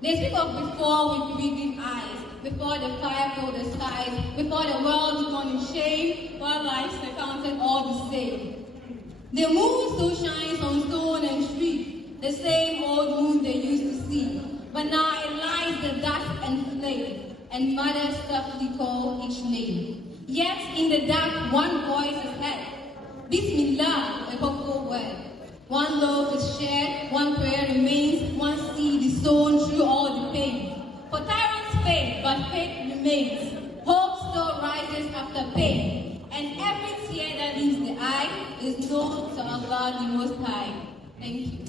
They speak of before with grieving eyes, before the fire filled the skies, before the world began in shame, while lives are counted all the same. The moon still shines on stone and street, the same old moon they used to see, but now it lies the dust and flame, and mothers softly call each name. Yet in the dark one voice is heard, Bismillah, a hopeful word. One love is shared, one prayer remains, one seed is sown through all the pain. For tyrants fade, but faith remains. Hope still rises after pain, and every tear that leaves the eye is known to Allah the Most High. Thank you.